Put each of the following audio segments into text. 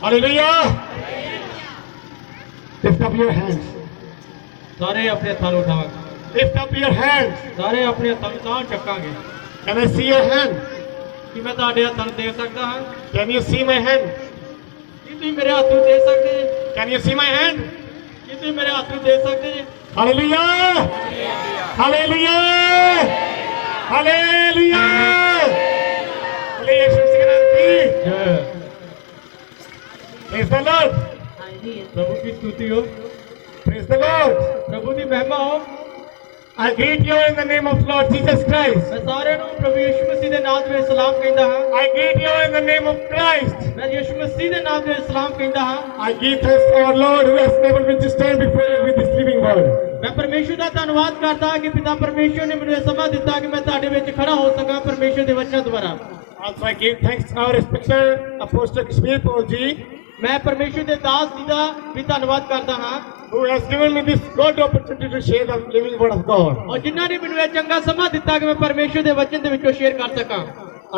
Hallelujah. Lift up your hands. ਸਾਰੇ ਆਪਣੇ ਹੱਥਾਂ ਨੂੰ ਉਠਾਵਾਂਗੇ। Lift up your hands. ਸਾਰੇ ਆਪਣੇ ਹੱਥਾਂ ਨੂੰ ਤਾਂ ਚੱਕਾਂਗੇ Can I see your hand? ਕਿ ਮੈਂ ਤੁਹਾਡੇ ਹੱਥਾਂ ਨੂੰ ਦੇਖ ਸਕਦਾ ਹਾਂ। Can you see my hand? ਕੀ ਤੁਸੀਂ ਮੇਰੇ ਹੱਥ ਨੂੰ ਦੇਖ ਸਕਦੇ ਜੀ? Can you see my hand? ਕੀ ਤੁਸੀਂ ਮੇਰੇ ਹੱਥ ਨੂੰ ਦੇਖ ਸਕਦੇ ਜੀ? Hallelujah. Hallelujah. Hallelujah. Hallelujah. ਜੈ Praise the Lord. ਪ੍ਰਭੂ ਦੀ ਸਤੁਤੀ ਹੋ, Praise the Lord. ਪ੍ਰਭੂ ਦੀ ਮਹਿਮਾ ਹੋ। I greet you in the name of Lord Jesus Christ. ਮੈਂ ਸਾਰਿਆਂ ਨੂੰ ਪ੍ਰਭੂ ਯਿਸੂ ਮਸੀਹ ਦੇ ਨਾਮ ਵਿੱਚ ਸਲਾਮ ਕਹਿੰਦਾ ਹਾਂ। I greet you in the name of Christ. ਮੈਂ ਯਿਸੂ ਮਸੀਹ ਦੇ ਨਾਮ ਵਿੱਚ ਸਲਾਮ ਕਹਿੰਦਾ ਹਾਂ। I give thanks to our Lord who has enabled me to stand before you with this living word. ਮੈਂ ਪਰਮੇਸ਼ਰ ਦਾ ਧੰਨਵਾਦ ਕਰਦਾ ਹਾਂ ਕਿ ਪਿਤਾ ਪਰਮੇਸ਼ਰ ਨੇ ਮੈਨੂੰ ਇਹ ਸਮਾਂ ਦਿੱਤਾ ਕਿ ਮੈਂ ਤੁਹਾਡੇ ਵਿੱਚ ਖੜਾ ਹੋ ਸਕਾਂ ਪਰਮੇਸ਼ਰ ਦੇ ਵਚਨਾਂ ਦੁਆਰਾ। Also, I give thanks to our respected Apostle Kashmir Paul ji, ਮੈਂ ਪਰਮੇਸ਼ਰ ਦੇ ਦਾਸ ਜੀ ਦਾ ਵੀ ਧੰਨਵਾਦ ਕਰਦਾ ਹਾਂ who has given me this good opportunity to share the living word of God. ਔਰ ਜਿਨ੍ਹਾਂ ਨੇ ਮੈਨੂੰ ਇਹ ਚੰਗਾ ਸਮਾਂ ਦਿੱਤਾ ਕਿ ਮੈਂ ਪਰਮੇਸ਼ਰ ਦੇ ਵਚਨ ਦੇ ਵਿੱਚੋਂ ਸ਼ੇਅਰ ਕਰ ਸਕਾਂ।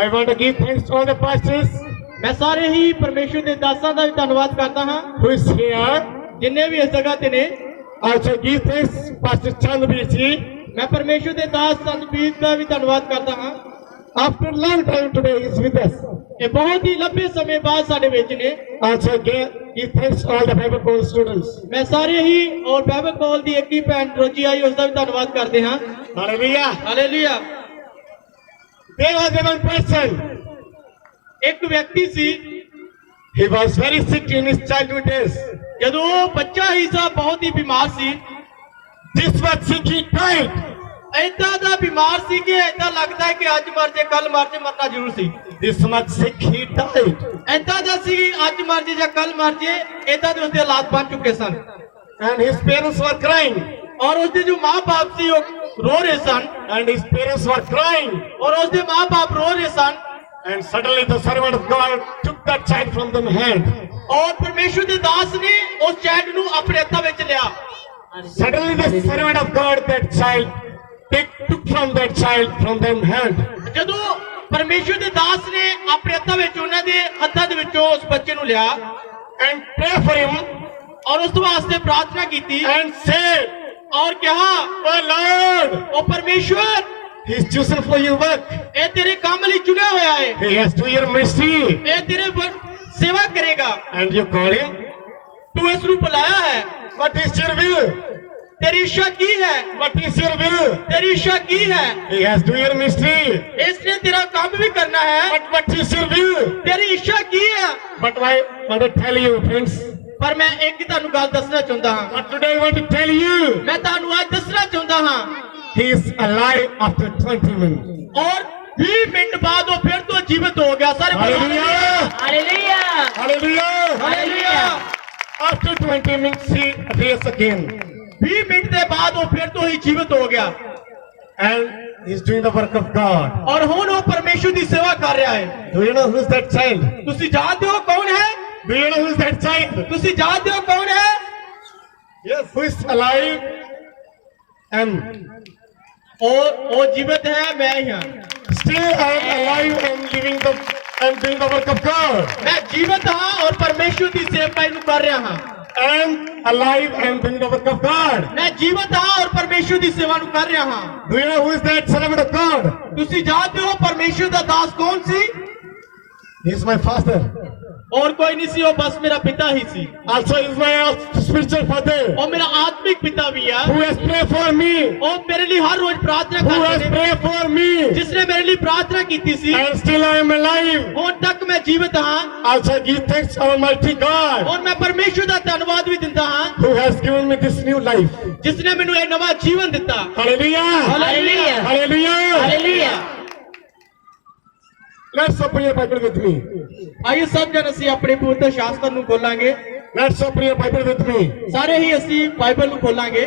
I want to give thanks to all the pastors ਮੈਂ ਸਾਰੇ ਹੀ ਪਰਮੇਸ਼ਰ ਦੇ ਦਾਸਾਂ ਦਾ ਵੀ ਧੰਨਵਾਦ ਕਰਦਾ ਹਾਂ who is here. ਜਿੰਨੇ ਵੀ ਇਸ ਜਗ੍ਹਾ ਤੇ ਨੇ। Also, give thanks to Pastor Chandabir ji. ਮੈਂ ਪਰਮੇਸ਼ਰ ਦੇ ਦਾਸ ਸੰਤਬੀਰ ਦਾ ਵੀ ਧੰਨਵਾਦ ਕਰਦਾ ਹਾਂ। After a long time today, he is with us. ਇਹ ਬਹੁਤ ਹੀ ਲੰਬੇ ਸਮੇਂ ਬਾਅਦ ਸਾਡੇ ਵਿੱਚ ਨੇ। Also, give thanks to all the Bible College students. ਮੈਂ ਸਾਰੇ ਹੀ ਔਰ ਬਾਈਬਲ ਕਾਲ ਦੀ ਇੱਕ ਹੀ ਭੈਣ ਰੋਜੀ ਆਈ ਉਸ ਦਾ ਵੀ ਧੰਨਵਾਦ ਕਰਦੇ ਹਾਂ। Hallelujah. Hallelujah. There was a one person. ਇੱਕ ਵਿਅਕਤੀ ਸੀ He was very sick in his childhood days. ਜਦੋਂ ਉਹ ਬੱਚਾ ਹੀ ਸੀ ਬਹੁਤ ਹੀ ਬਿਮਾਰ ਸੀ। This was sick, he died. ਏਦਾਂ ਦਾ ਬਿਮਾਰ ਸੀ ਕਿ ਏਦਾਂ ਲੱਗਦਾ ਹੈ ਕਿ ਅੱਜ ਮਰ ਜੇ ਕੱਲ ਮਰ ਜੇ, ਮਰਨਾ ਜ਼ਰੂਰ ਸੀ। This much sick, he died. ਏਦਾਂ ਦਾ ਸੀ ਕਿ ਅੱਜ ਮਰ ਜੇ ਜਾਂ ਕੱਲ ਮਰ ਜੇ, ਏਦਾਂ ਦੇ ਉਸਦੇ ਹਾਲਾਤ ਬਣ ਚੁੱਕੇ ਸਨ। And his parents were crying. ਔਰ ਉਸਦੇ ਜੋ ਮਾਂ-ਬਾਪ ਸੀ ਉਹ ਰੋ ਰਹੇ ਸਨ। And his parents were crying. ਔਰ ਉਸਦੇ ਮਾਂ-ਬਾਪ ਰੋ ਰਹੇ ਸਨ। And suddenly the servant of God took that child from their hand. ਔਰ ਪਰਮੇਸ਼ਰ ਦੇ ਦਾਸ ਨੇ ਉਸ ਚਾਈਲਡ ਨੂੰ ਆਪਣੇ ਹੱਥਾਂ ਵਿੱਚ ਲਿਆ। Suddenly the servant of God, that child, took from that child from their hand. ਜਦੋਂ ਪਰਮੇਸ਼ਰ ਦੇ ਦਾਸ ਨੇ ਆਪਣੇ ਹੱਥਾਂ ਵਿੱਚ ਉਹਨਾਂ ਦੇ ਹੱਥਾਂ ਦੇ ਵਿੱਚੋਂ ਉਸ ਬੱਚੇ ਨੂੰ ਲਿਆ And pray for him. ਔਰ ਉਸ ਵਾਸਤੇ ਪ੍ਰਾਰਥਨਾ ਕੀਤੀ And said, ਔਰ ਕਿਹਾ, Oh Lord, ਉਹ ਪਰਮੇਸ਼ਰ, he is chosen for your work. ਇਹ ਤੇਰੇ ਕੰਮ ਲਈ ਚੁਣਿਆ ਹੋਇਆ ਹੈ। He has do your ministry. ਇਹ ਤੇਰੇ ਸੇਵਾ ਕਰੇਗਾ। And you call him. ਤੂੰ ਇਸ ਨੂੰ ਬੁਲਾਇਆ ਹੈ। What is your will? ਤੇਰੀ ਇੱਛਾ ਕੀ ਹੈ? What is your will? ਤੇਰੀ ਇੱਛਾ ਕੀ ਹੈ? He has do your ministry. ਇਸਨੇ ਤੇਰਾ ਕੰਮ ਵੀ ਕਰਨਾ ਹੈ। But what is your will? ਤੇਰੀ ਇੱਛਾ ਕੀ ਹੈ? But I want to tell you, friends. ਪਰ ਮੈਂ ਇੱਕ ਤੁਹਾਨੂੰ ਗੱਲ ਦੱਸਣਾ ਚਾਹੁੰਦਾ ਹਾਂ। But today I want to tell you, ਮੈਂ ਤੁਹਾਨੂੰ ਅੱਜ ਦੱਸਣਾ ਚਾਹੁੰਦਾ ਹਾਂ। he is alive after 20 minutes. ਔਰ 20 ਮਿੰਟ ਬਾਅਦ ਉਹ ਫਿਰ ਤੋਂ ਜੀਵਤ ਹੋ ਗਿਆ। ਸਾਰੇ Hallelujah! Hallelujah, Hallelujah! Hallelujah. After 20 minutes, he appears again. 20 minute ਦੇ ਬਾਅਦ ਉਹ ਫਿਰ ਤੋਂ ਹੀ ਜੀਵਤ ਹੋ ਗਿਆ। And he's doing the work of God. ਔਰ ਹੁਣ ਉਹ ਪਰਮੇਸ਼ਰ ਦੀ ਸੇਵਾ ਕਰ ਰਿਹਾ ਹੈ। Do you know who's that child? ਤੁਸੀਂ ਜਾਣਦੇ ਹੋ ਕੌਣ ਹੈ? Do you know who's that child? ਤੁਸੀਂ ਜਾਣਦੇ ਹੋ ਕੌਣ ਹੈ? Yes, who is alive? ਉਹ ਜੀਵਤ ਹੈ, ਮੈਂ ਹੀ ਹਾਂ। Still I am alive and doing the work of God. ਮੈਂ ਜੀਵਤ ਹਾਂ ਔਰ ਪਰਮੇਸ਼ਰ ਦੀ ਸੇਵਾ ਨੂੰ ਕਰ ਰਿਹਾ ਹਾਂ। I am alive and doing the work of God. ਮੈਂ ਜੀਵਤ ਹਾਂ ਔਰ ਪਰਮੇਸ਼ਰ ਦੀ ਸੇਵਾ ਨੂੰ ਕਰ ਰਿਹਾ ਹਾਂ। Do you know who is that servant of God? ਤੁਸੀਂ ਜਾਣਦੇ ਹੋ ਪਰਮੇਸ਼ਰ ਦਾ ਦਾਸ ਕੌਣ ਸੀ? He is my father. और कोई नहीं सी, वो बस मेरा पिता ही सी। Also he is my spiritual father. और मेरा आत्मिक पिता भी है। Who has prayed for me? और मेरे लिए हर रोज प्रार्थना Who has करते prayed for me? जिसने मेरे लिए प्रार्थना की थी सी। And still I am alive. और तक मैं जीवित हाँ। Also give thanks to Almighty God. और मैं परमेश्वर का धन्यवाद भी देता हाँ। Who has given me this new life. जिसने मैंने एक नवा जीवन दिता। Hallelujah. Hallelujah. Hallelujah. Hallelujah. Let's open your Bible with me. आइए सब जन ਅਸੀਂ ਆਪਣੇ ਪਵਿੱਤਰ ਸ਼ਾਸਤਰ ਨੂੰ ਖੋਲਾਂਗੇ। Let's open your Bible with me. ਸਾਰੇ ਹੀ ਅਸੀਂ ਬਾਈਬਲ ਨੂੰ ਖੋਲਾਂਗੇ।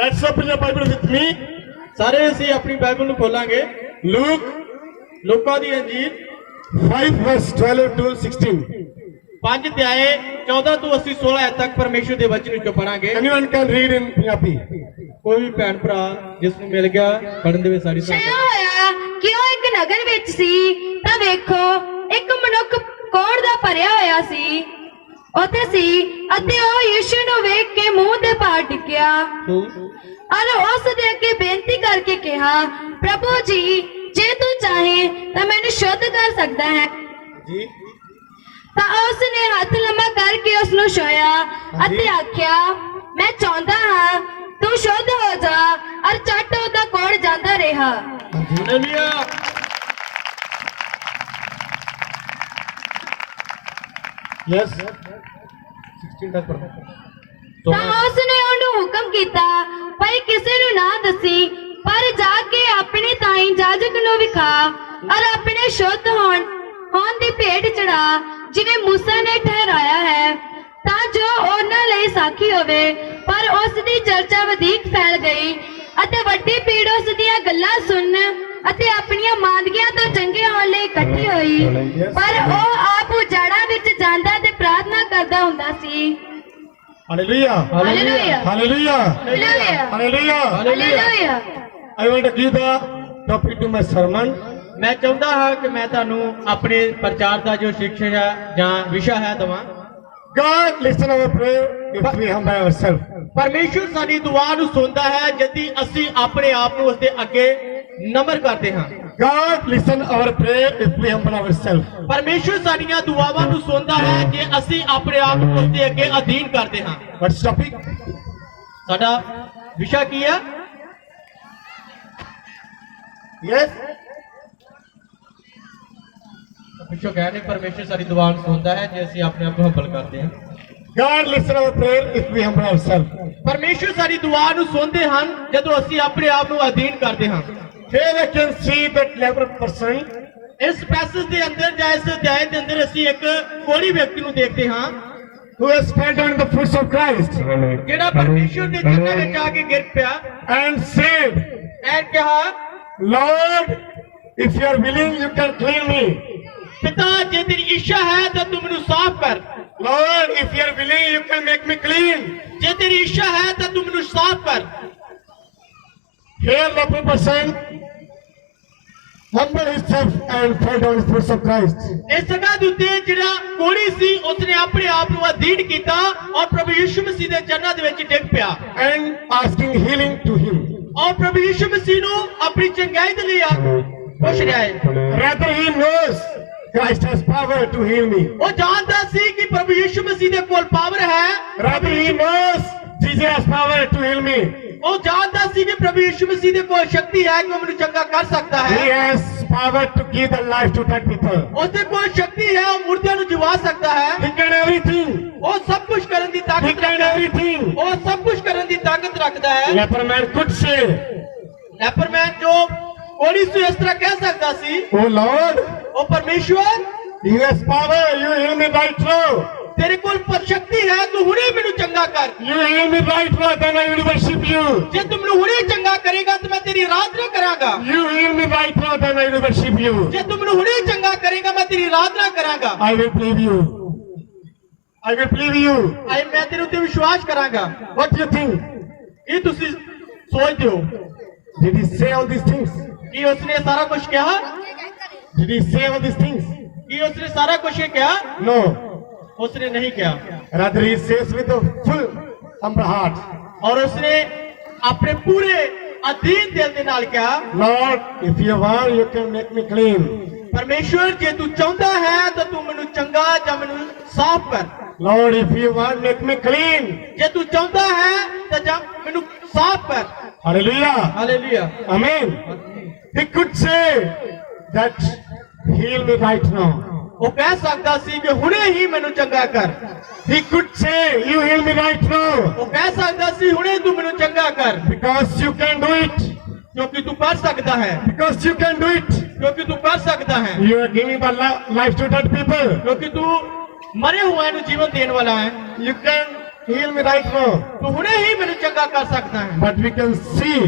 Let's open your Bible with me. ਸਾਰੇ ਅਸੀਂ ਆਪਣੀ ਬਾਈਬਲ ਨੂੰ ਖੋਲਾਂਗੇ। Luke ਲੋਕਾਂ ਦੀ ਅੰਜੀਲ 5 verse 12 to 16. 5 ਅਧਿਆਏ 14 ਤੋਂ ਅਸੀਂ 16 ਆਇਤ ਤੱਕ ਪਰਮੇਸ਼ਰ ਦੇ ਵਚਨ ਵਿੱਚੋਂ ਪੜਾਂਗੇ। Anyone can read in Punjabi. ਕੋਈ ਵੀ ਭੈਣ ਭਰਾ ਜਿਸ ਨੂੰ ਮਿਲ ਗਿਆ ਪੜਨ ਦੇ ਵਿੱਚ ਸਾਡੀ ਸੁਣਿਆ ਹੋਇਆ ਕਿ ਉਹ ਇੱਕ ਨਗਰ ਵਿੱਚ ਸੀ ਤਾਂ ਵੇਖੋ ਇੱਕ ਮਨੁੱਖ ਕੋੜ ਦਾ ਭਰਿਆ ਹੋਇਆ ਸੀ ਉੱਥੇ ਸੀ ਅਤੇ ਉਹ ਯਿਸੂ ਨੂੰ ਵੇਖ ਕੇ ਮੂੰਹ ਤੇ ਪਾ ਟਿਕਿਆ और उस दे अगे बेनती करके कहा प्रभु जी जे तू चाहे तो मैंने शुद्ध कर सकता है जी ਤਾਂ ਉਸਨੇ ਹੱਥ ਲੰਮਾ ਕਰਕੇ ਉਸ ਨੂੰ ਛੋਇਆ ਅਤੇ ਆਖਿਆ ਮੈਂ ਚਾਹੁੰਦਾ ਹਾਂ ਤੂੰ ਸ਼ੁੱਧ ਹੋ ਜਾ ਔਰ ਝੱਟ ਉਹਦਾ ਕੋੜ ਜਾਂਦਾ ਰਿਹਾ हालेलुया यस 16 तक पढ़ो ਤਾਂ ਉਸਨੇ ਉਹਨੂੰ ਹੁਕਮ ਕੀਤਾ ਭਾਈ ਕਿਸੇ ਨੂੰ ਨਾ ਦੱਸੀ ਪਰ ਜਾ ਕੇ ਆਪਣੇ ਤਾਈ ਜਾਜਕ ਨੂੰ ਵਿਖਾ ਔਰ ਆਪਣੇ ਸ਼ੁੱਧ ਹੋਣ ਦੀ ਭੇਟ ਚੜਾ ਜਿਵੇਂ ਮੂਸਾ ਨੇ ਠਹਿਰਾਇਆ ਹੈ ਤਾਂ ਜੋ ਉਹਨਾਂ ਲਈ ਸਾਖੀ ਹੋਵੇ ਪਰ ਉਸ ਦੀ ਚਰਚਾ ਵਧੇਕ ਫੈਲ ਗਈ ਅਤੇ ਵੱਡੀ ਭੀੜ ਉਸ ਦੀਆਂ ਗੱਲਾਂ ਸੁਣਨ ਅਤੇ ਆਪਣੀਆਂ ਮਾਂਦਗੀਆਂ ਤੋਂ ਚੰਗੇ ਹੋਣ ਲਈ ਇਕੱਠੀ ਹੋਈ ਪਰ ਉਹ ਆਪ ਉਜਾੜਾਂ ਵਿੱਚ ਜਾਂਦਾ ਤੇ ਪ੍ਰਾਰਥਨਾ ਕਰਦਾ ਹੁੰਦਾ ਸੀ hallelujah hallelujah hallelujah hallelujah hallelujah hallelujah I want to give the topic to my sermon. ਮੈਂ ਚਾਹੁੰਦਾ ਹਾਂ ਕਿ ਮੈਂ ਤੁਹਾਨੂੰ ਆਪਣੇ ਪ੍ਰਚਾਰ ਦਾ ਜੋ ਸਿੱਖਿਆ ਹੈ ਜਾਂ ਵਿਸ਼ਾ ਹੈ ਦਵਾਂ God listen our prayer if we humble ourselves. ਪਰਮੇਸ਼ਵਰ ਸਾਡੀ ਦੁਆ ਨੂੰ ਸੁਣਦਾ ਹੈ ਜਦ ਅਸੀਂ ਆਪਣੇ ਆਪ ਨੂੰ ਉਸਦੇ ਅੱਗੇ ਨਮਰ ਕਰਦੇ ਹਾਂ God listen our prayer if we humble ourselves. ਪਰਮੇਸ਼ਵਰ ਸਾਡੀਆਂ ਦੁਆਵਾਂ ਨੂੰ ਸੁਣਦਾ ਹੈ ਜੇ ਅਸੀਂ ਆਪਣੇ ਆਪ ਨੂੰ ਉਸਦੇ ਅੱਗੇ ਅਧੀਨ ਕਰਦੇ ਹਾਂ What's the topic? ਸਾਡਾ ਵਿਸ਼ਾ ਕੀ ਹੈ Yes. ਵਿਸ਼ਾ ਕਹਿੰਦੇ ਪਰਮੇਸ਼ਵਰ ਸਾਡੀ ਦੁਆ ਨੂੰ ਸੁਣਦਾ ਹੈ ਜੇ ਅਸੀਂ ਆਪਣੇ ਆਪ ਨੂੰ ਹੰਬਲ ਕਰਦੇ ਹਾਂ God listen our prayer if we humble ourselves. ਪਰਮੇਸ਼ਵਰ ਸਾਡੀ ਦੁਆ ਨੂੰ ਸੁਣਦੇ ਹਨ ਜਦੋਂ ਅਸੀਂ ਆਪਣੇ ਆਪ ਨੂੰ ਅਧੀਨ ਕਰਦੇ ਹਾਂ Here I can see that leper person. ਇਸ ਪੈਸੇਜ ਦੇ ਅੰਦਰ ਜਾਂ ਇਸ ਅਧਿਆਇ ਦੇ ਅੰਦਰ ਅਸੀਂ ਇੱਕ ਕੋੜੀ ਵਿਅਕਤੀ ਨੂੰ ਦੇਖਦੇ ਹਾਂ Who has fell down the foot of Christ ਜਿਹੜਾ ਪਰਮੇਸ਼ਵਰ ਦੇ ਚਰਨਾਂ ਵਿੱਚ ਆ ਕੇ ਗਿਰ ਪਿਆ and said, ਐ ਕਿਹਾ Lord, if you are willing, you can clean me. ਪਿਤਾ ਜੇ ਤੇਰੀ ਇੱਛਾ ਹੈ ਤਾਂ ਤੂੰ ਮੈਨੂੰ ਸਾਫ਼ ਕਰ Lord, if you are willing, you can make me clean. ਜੇ ਤੇਰੀ ਇੱਛਾ ਹੈ ਤਾਂ ਤੂੰ ਮੈਨੂੰ ਸਾਫ਼ ਕਰ Here leper person humbled himself and fell down the foot of Christ. ਇਸ ਜਗ੍ਹਾ ਦੇ ਉੱਤੇ ਜਿਹੜਾ ਕੋੜੀ ਸੀ ਉਸਨੇ ਆਪਣੇ ਆਪ ਨੂੰ ਅਧੀਨ ਕੀਤਾ ਔਰ ਪ੍ਰਭੂ ਯਿਸੂ ਮਸੀਹ ਦੇ ਚਰਨਾਂ ਦੇ ਵਿੱਚ ਡਿੱਗ ਪਿਆ And asking healing to him. ਔਰ ਪ੍ਰਭੂ ਯਿਸੂ ਮਸੀਹ ਨੂੰ ਆਪਣੀ ਚੰਗਾਈ ਦੇ ਲਈ ਪੁੱਛ ਰਿਹਾ ਹੈ Rather he knows Christ has power to heal me. ਉਹ ਜਾਣਦਾ ਸੀ ਕਿ ਪ੍ਰਭੂ ਯਿਸੂ ਮਸੀਹ ਦੇ ਕੋਲ ਪਾਵਰ ਹੈ Rather he knows Jesus has power to heal me. ਉਹ ਜਾਣਦਾ ਸੀ ਕਿ ਪ੍ਰਭੂ ਯਿਸੂ ਮਸੀਹ ਦੇ ਕੋਲ ਸ਼ਕਤੀ ਹੈ ਕਿ ਉਹ ਮੈਨੂੰ ਚੰਗਾ ਕਰ ਸਕਦਾ He ਹੈ has power to give the life to dead people. ਉਸਦੇ ਕੋਲ ਸ਼ਕਤੀ ਹੈ ਉਹ ਮੁਰਦਿਆਂ ਨੂੰ ਜਿਵਾ ਸਕਦਾ ਹੈ He can everything. ਉਹ ਸਭ ਕੁਝ ਕਰਨ ਦੀ He ਤਾਕਤ can ਰੱਖਦਾ ਹੈ everything. ਉਹ ਸਭ ਕੁਝ ਕਰਨ ਦੀ ਤਾਕਤ ਰੱਖਦਾ ਹੈ Leper man could say, ਲੈਪਰਮੈਨ ਜੋ ਕੋੜੀ ਸੀ ਇਸ ਤਰ੍ਹਾਂ ਕਹਿ ਸਕਦਾ ਸੀ Oh Lord, ਉਹ ਪਰਮੇਸ਼ਵਰ you has power, you heal me right now. ਤੇਰੇ ਕੋਲ ਸ਼ਕਤੀ ਹੈ ਤੂੰ ਹੁਣੇ ਮੈਨੂੰ ਚੰਗਾ ਕਰ You heal me right now, then I will worship you. ਜੇ ਤੂੰ ਮੈਨੂੰ ਹੁਣੇ ਚੰਗਾ ਕਰੇਗਾ ਤਾਂ ਮੈਂ ਤੇਰੀ ਆਰਾਧਨਾ ਕਰਾਂਗਾ You heal me right now, then I will worship you. ਜੇ ਤੂੰ ਮੈਨੂੰ ਹੁਣੇ ਚੰਗਾ ਕਰੇਗਾ ਮੈਂ ਤੇਰੀ ਆਰਾਧਨਾ ਕਰਾਂਗਾ I will believe you. I will believe you. ਮੈਂ ਤੇਰੇ ਉੱਤੇ ਵਿਸ਼ਵਾਸ ਕਰਾਂਗਾ What do you think? ਇਹ ਤੁਸੀਂ ਸੋਚਦੇ ਹੋ Did he say all these things? ਕੀ ਉਸਨੇ ਸਾਰਾ ਕੁਝ ਕਿਹਾ Did he say all these things? ਕੀ ਉਸਨੇ ਸਾਰਾ ਕੁਝ ਕਿਹਾ No. ਉਸਨੇ ਨਹੀਂ ਕਿਹਾ Rather he says with a full humble heart, ਔਰ ਉਸਨੇ ਆਪਣੇ ਪੂਰੇ ਅਧੀਨ ਦਿਲ ਦੇ ਨਾਲ ਕਿਹਾ Lord, if you want, you can make me clean. ਪਰਮੇਸ਼ਵਰ ਜੇ ਤੂੰ ਚਾਹੁੰਦਾ ਹੈ ਤਾਂ ਤੂੰ ਮੈਨੂੰ ਚੰਗਾ ਜਾਂ ਮੈਨੂੰ ਸਾਫ਼ ਕਰ Lord, if you want, make me clean. ਜੇ ਤੂੰ ਚਾਹੁੰਦਾ ਹੈ ਤਾਂ ਜਾਂ ਮੈਨੂੰ ਸਾਫ਼ ਕਰ Hallelujah. Hallelujah Amen. He could say that heal me right now. ਉਹ ਕਹਿ ਸਕਦਾ ਸੀ ਕਿ ਹੁਣੇ ਹੀ ਮੈਨੂੰ ਚੰਗਾ ਕਰ He could say, you heal me right now. ਉਹ ਕਹਿ ਸਕਦਾ ਸੀ ਹੁਣੇ ਤੂੰ ਮੈਨੂੰ ਚੰਗਾ ਕਰ Because you can do it. ਕਿਉਂਕਿ ਤੂੰ ਕਰ ਸਕਦਾ ਹੈ Because you can do it. ਕਿਉਂਕਿ ਤੂੰ ਕਰ ਸਕਦਾ ਹੈ You are giving the life to dead people. ਕਿਉਂਕਿ ਤੂੰ ਮਰੇ ਹੋਏ ਨੂੰ ਜੀਵਨ ਦੇਣ ਵਾਲਾ ਹੈ You can heal me right now. ਤੂੰ ਹੁਣੇ ਹੀ ਮੈਨੂੰ ਚੰਗਾ ਕਰ ਸਕਦਾ ਹੈ But we can see,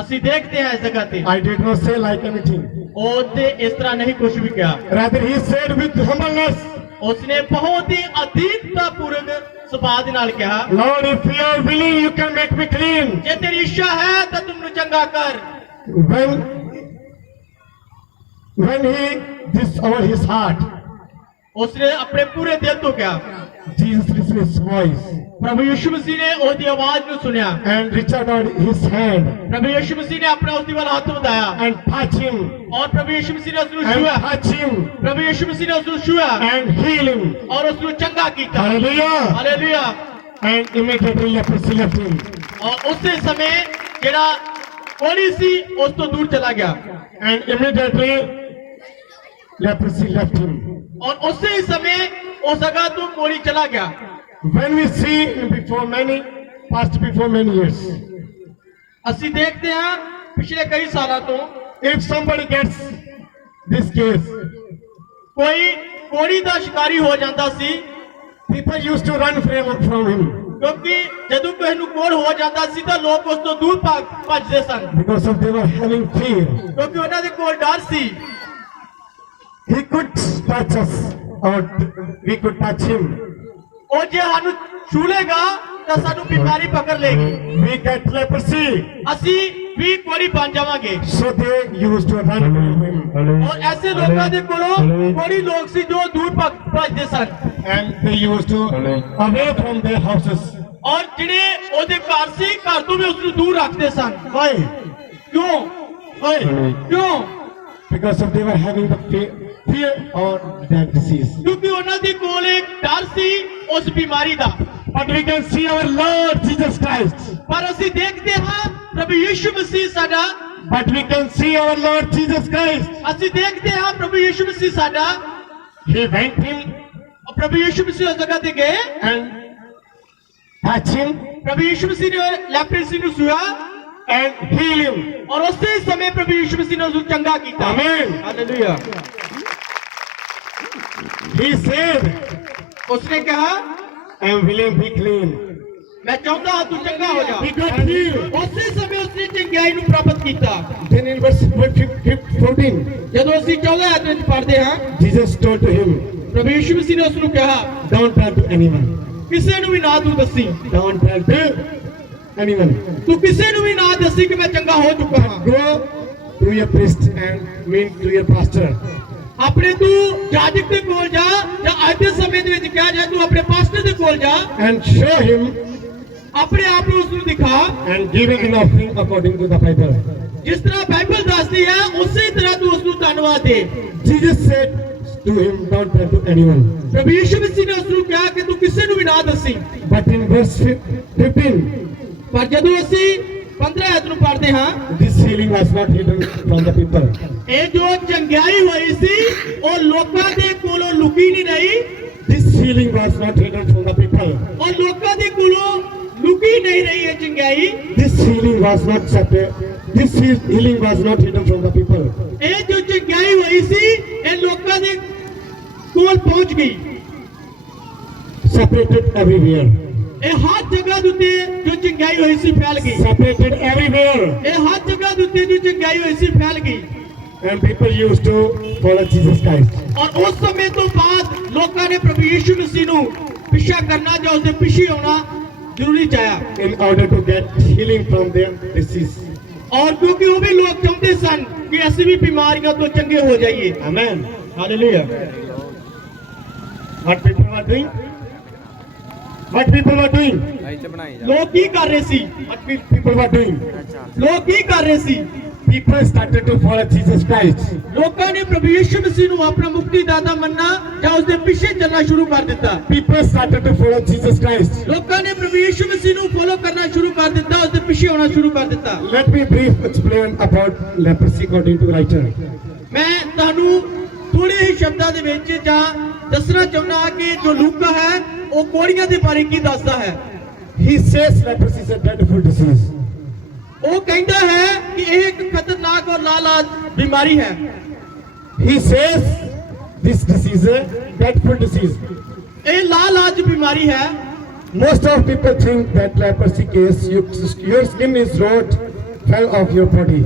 ਅਸੀਂ ਦੇਖਦੇ ਹਾਂ ਇਸ ਜਗ੍ਹਾ ਤੇ I did not say like anything. ਉਹ ਤੇ ਇਸ ਤਰ੍ਹਾਂ ਨਹੀਂ ਕੁਝ ਵੀ ਕਿਹਾ Rather he said with humbleness, ਉਸਨੇ ਬਹੁਤ ਹੀ ਅਧੀਨਤਾ ਪੂਰਵਕ ਸੁਭਾਅ ਦੇ ਨਾਲ ਕਿਹਾ Lord, if you are willing, you can make me clean. ਜੇ ਤੇਰੀ ਇੱਛਾ ਹੈ ਤਾਂ ਤੂੰ ਮੈਨੂੰ ਚੰਗਾ ਕਰ when he discovered his heart, उसने अपने पूरे दिल तो क्या Jesus listened his voice प्रभु यीशु मसीह ने उसकी आवाज ਨੂੰ ਸੁਣਿਆ and reached out his hand प्रभु यीशु मसीह ने अपना उसके वाला हाथ ਵਧਾਇਆ and touched him और प्रभु यीशु मसीह ने उसਨੂੰ and ਛੂਆ touched him प्रभु यीशु मसीह ने उसਨੂੰ ਛੂਆ and healed him. और उसਨੂੰ ਚੰਗਾ ਕੀਤਾ Hallelujah. Hallelujah And immediately leprosy left him. और उसी समय ਜਿਹੜਾ ਕੋੜੀ ਸੀ ਉਸ ਤੋਂ ਦੂਰ ਚਲਾ ਗਿਆ And immediately leprosy left him. और उसी समय उस जगह तो कोड़ी चला गया When we see before many years, ਅਸੀਂ ਦੇਖਦੇ ਹਾਂ ਪਿਛਲੇ ਕਈ ਸਾਲਾਂ ਤੋਂ if somebody gets this case, ਕੋਈ ਕੋੜੀ ਦਾ ਸ਼ਿਕਾਰੀ ਹੋ ਜਾਂਦਾ ਸੀ people used to run from him ਕਿਉਂਕਿ ਜਦੋਂ ਕਿਸੇ ਨੂੰ ਕੋੜ ਹੋ ਜਾਂਦਾ ਸੀ ਤਾਂ ਲੋਕ ਉਸ ਤੋਂ ਦੂਰ ਭੱਜਦੇ ਸਨ because of they were having fear. ਕਿਉਂਕਿ ਉਹਨਾਂ ਦੇ ਕੋਲ ਡਰ ਸੀ He could touch us or we could touch him. ਉਹ ਜੇ ਸਾਨੂੰ ਛੂ ਲੇਗਾ ਤਾਂ ਸਾਨੂੰ ਬਿਮਾਰੀ ਪਕੜ ਲੇਗੀ We get leprosy. ਅਸੀਂ ਵੀ ਕੋੜੀ ਬਣ ਜਾਵਾਂਗੇ So they used to run from him. ਔਰ ਐਸੇ ਲੋਕਾਂ ਦੇ ਕੋਲੋਂ ਕੋੜੀ ਲੋਕ ਸੀ ਜੋ ਦੂਰ ਭੱਜਦੇ ਸਨ And they used to away from their houses. ਔਰ ਜਿਹੜੇ ਉਹਦੇ ਘਰ ਸੀ ਘਰ ਤੋਂ ਵੀ ਉਸ ਨੂੰ ਦੂਰ ਰੱਖਦੇ ਸਨ Why? ਕਿਉਂ Why? ਕਿਉਂ Because of they were having the fear or that disease. ਕਿਉਂਕਿ ਉਹਨਾਂ ਦੇ ਕੋਲ ਇੱਕ ਡਰ ਸੀ ਉਸ ਬਿਮਾਰੀ ਦਾ But we can see our Lord Jesus Christ. ਪਰ ਅਸੀਂ ਦੇਖਦੇ ਹਾਂ ਪ੍ਰਭੂ ਯੀਸ਼ੂ ਮਸੀਹ ਸਾਡਾ But we can see our Lord Jesus Christ. ਅਸੀਂ ਦੇਖਦੇ ਹਾਂ ਪ੍ਰਭੂ ਯੀਸ਼ੂ ਮਸੀਹ ਸਾਡਾ He went him ਪ੍ਰਭੂ ਯੀਸ਼ੂ ਮਸੀਹ ਉਸ ਜਗ੍ਹਾ ਤੇ ਗਏ and touched him ਪ੍ਰਭੂ ਯੀਸ਼ੂ ਮਸੀਹ ਨੇ ਲੈਪਰਸੀ ਨੂੰ ਛੂਆ and healed him. ਔਰ ਉਸੇ ਸਮੇਂ ਪ੍ਰਭੂ ਯੀਸ਼ੂ ਮਸੀਹ ਨੇ ਉਸ ਨੂੰ ਚੰਗਾ ਕੀਤਾ Amen. ਹਾਲੇਲੂਇਆ He said, ਉਸਨੇ ਕਿਹਾ I am willing to be clean. ਮੈਂ ਚਾਹੁੰਦਾ ਹਾਂ ਤੂੰ ਚੰਗਾ ਹੋ ਜਾ He got healed. ਉਸੇ ਸਮੇਂ ਉਸਨੇ ਚੰਗਿਆਈ ਨੂੰ ਪ੍ਰਾਪਤ ਕੀਤਾ Then in verse 14, ਜਦੋਂ ਅਸੀਂ 14 ਆਇਤ ਵਿੱਚ ਪੜ੍ਹਦੇ ਹਾਂ Jesus told to him, ਪ੍ਰਭੂ ਯੀਸ਼ੂ ਮਸੀਹ ਨੇ ਉਸ ਨੂੰ ਕਿਹਾ don't tell to anyone. ਕਿਸੇ ਨੂੰ ਵੀ ਨਾ ਤੂੰ ਦੱਸੀ Don't tell to anyone. ਤੂੰ ਕਿਸੇ ਨੂੰ ਵੀ ਨਾ ਦੱਸੀ ਕਿ ਮੈਂ ਚੰਗਾ ਹੋ ਚੁੱਕਾ ਹਾਂ Go to your priest and meet to your pastor. ਆਪਣੇ ਤੂੰ ਜਾਜਕ ਦੇ ਕੋਲ ਜਾ ਜਾਂ ਅੱਜ ਦੇ ਸਮੇਂ ਦੇ ਵਿੱਚ ਕਿਹਾ ਜਾ ਤੂੰ ਆਪਣੇ ਪਾਸਟਰ ਦੇ ਕੋਲ ਜਾ And show him ਆਪਣੇ ਆਪ ਨੂੰ ਉਸ ਨੂੰ ਦਿਖਾ and give him an offering according to the Bible. ਜਿਸ ਤਰ੍ਹਾਂ ਬਾਈਬਲ ਦੱਸਦੀ ਹੈ ਉਸੇ ਤਰ੍ਹਾਂ ਤੂੰ ਉਸ ਨੂੰ ਧੰਨਵਾਦ ਦੇ Jesus said to him, don't tell to anyone. ਪ੍ਰਭੂ ਯੀਸ਼ੂ ਮਸੀਹ ਨੇ ਉਸ ਨੂੰ ਕਿਹਾ ਕਿ ਤੂੰ ਕਿਸੇ ਨੂੰ ਵੀ ਨਾ ਦੱਸੀ But in verse 15, ਪਰ ਜਦੋਂ ਅਸੀਂ 15 ਆਇਤ ਨੂੰ ਪੜ੍ਹਦੇ ਹਾਂ this healing was not hidden from the people. ਇਹ ਜੋ ਚੰਗਿਆਈ ਹੋਈ ਸੀ ਉਹ ਲੋਕਾਂ ਦੇ ਕੋਲੋਂ ਲੁਕੀ ਨਹੀਂ ਰਹੀ This healing was not hidden from the people. ਔਰ ਲੋਕਾਂ ਦੇ ਕੋਲੋਂ ਲੁਕੀ ਨਹੀਂ ਰਹੀ ਇਹ ਚੰਗਿਆਈ This healing was not separate. This healing was not hidden from the people. ਇਹ ਜੋ ਚੰਗਿਆਈ ਹੋਈ ਸੀ ਇਹ ਲੋਕਾਂ ਦੇ ਕੋਲ ਪਹੁੰਚ ਗਈ Separated everywhere. ਇਹ ਹਰ ਜਗ੍ਹਾ ਦੇ ਉੱਤੇ ਜੋ ਚੰਗਿਆਈ ਹੋਈ ਸੀ ਫੈਲ ਗਈ Separated everywhere. ਇਹ ਹਰ ਜਗ੍ਹਾ ਦੇ ਉੱਤੇ ਜੋ ਚੰਗਿਆਈ ਹੋਈ ਸੀ ਫੈਲ ਗਈ And people used to follow Jesus Christ. ਔਰ ਉਸ ਸਮੇਂ ਤੋਂ ਬਾਅਦ ਲੋਕਾਂ ਨੇ ਪ੍ਰਭੂ ਯੀਸ਼ੂ ਮਸੀਹ ਨੂੰ ਪਿੱਛਾ ਕਰਨਾ ਜਾਂ ਉਸਦੇ ਪਿੱਛੇ ਆਉਣਾ ਜ਼ਰੂਰੀ ਚਾਹਿਆ In order to get healing from their disease. ਔਰ ਕਿਉਂਕਿ ਉਹ ਵੀ ਲੋਕ ਚਾਹੁੰਦੇ ਸਨ ਕਿ ਅਸੀਂ ਵੀ ਬਿਮਾਰੀਆਂ ਤੋਂ ਚੰਗੇ ਹੋ ਜਾਈਏ Amen. Hallelujah What people were doing? What people were doing? ਲੋਕ ਕੀ ਕਰ ਰਹੇ ਸੀ What people were doing? ਲੋਕ ਕੀ ਕਰ ਰਹੇ ਸੀ People started to follow Jesus Christ. ਲੋਕਾਂ ਨੇ ਪ੍ਰਭੂ ਯੀਸ਼ੂ ਮਸੀਹ ਨੂੰ ਆਪਣਾ ਮੁਕਤੀਦਾਤਾ ਮੰਨਣਾ ਜਾਂ ਉਸਦੇ ਪਿੱਛੇ ਚੱਲਣਾ ਸ਼ੁਰੂ ਕਰ ਦਿੱਤਾ People started to follow Jesus Christ. ਲੋਕਾਂ ਨੇ ਪ੍ਰਭੂ ਯੀਸ਼ੂ ਮਸੀਹ ਨੂੰ ਫੋਲੋ ਕਰਨਾ ਸ਼ੁਰੂ ਕਰ ਦਿੱਤਾ ਉਸਦੇ ਪਿੱਛੇ ਆਉਣਾ ਸ਼ੁਰੂ ਕਰ ਦਿੱਤਾ Let me brief explain about leprosy according to the writer. ਮੈਂ ਤੁਹਾਨੂੰ ਥੋੜੇ ਹੀ ਸ਼ਬਦਾਂ ਦੇ ਵਿੱਚ ਜਾਂ ਦੱਸਣਾ ਚਾਹੁੰਦਾ ਹਾਂ ਕਿ ਜੋ ਲੂਕਾ ਹੈ ਉਹ ਕੋੜੀਆਂ ਦੇ ਬਾਰੇ ਕੀ ਦੱਸਦਾ ਹੈ He says leprosy is a dreadful disease. ਉਹ ਕਹਿੰਦਾ ਹੈ ਕਿ ਇਹ ਇੱਕ ਖਤਰਨਾਕ ਔਰ ਲਾਲਾਜ ਬਿਮਾਰੀ ਹੈ He says this disease is a dreadful disease. ਇਹ ਲਾਲਾਜ ਬਿਮਾਰੀ ਹੈ Most of people think that leprosy case, your skin is rot, fell off your body.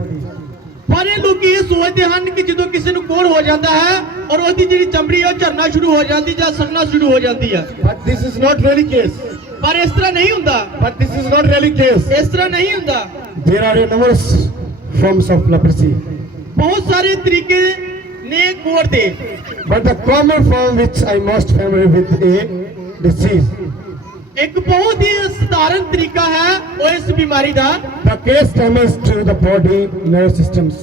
ਪਰ ਇਹ ਲੋਕ ਇਹ ਸੋਚਦੇ ਹਨ ਕਿ ਜਦੋਂ ਕਿਸੇ ਨੂੰ ਕੋੜ ਹੋ ਜਾਂਦਾ ਹੈ ਔਰ ਉਹਦੀ ਜਿਹੜੀ ਚਮੜੀ ਹੈ ਉਹ ਝੜਨਾ ਸ਼ੁਰੂ ਹੋ ਜਾਂਦੀ ਜਾਂ ਸੜਨਾ ਸ਼ੁਰੂ ਹੋ ਜਾਂਦੀ ਹੈ But this is not really case. ਪਰ ਇਸ ਤਰ੍ਹਾਂ ਨਹੀਂ ਹੁੰਦਾ But this is not really case. ਇਸ ਤਰ੍ਹਾਂ ਨਹੀਂ ਹੁੰਦਾ There are numerous forms of leprosy. ਬਹੁਤ ਸਾਰੇ ਤਰੀਕੇ ਨੇ ਕੋੜ ਦੇ But the common form which I most familiar with a disease. ਇੱਕ ਬਹੁਤ ਹੀ ਸਧਾਰਨ ਤਰੀਕਾ ਹੈ ਉਹ ਇਸ ਬਿਮਾਰੀ ਦਾ The case damage to the body nerve systems.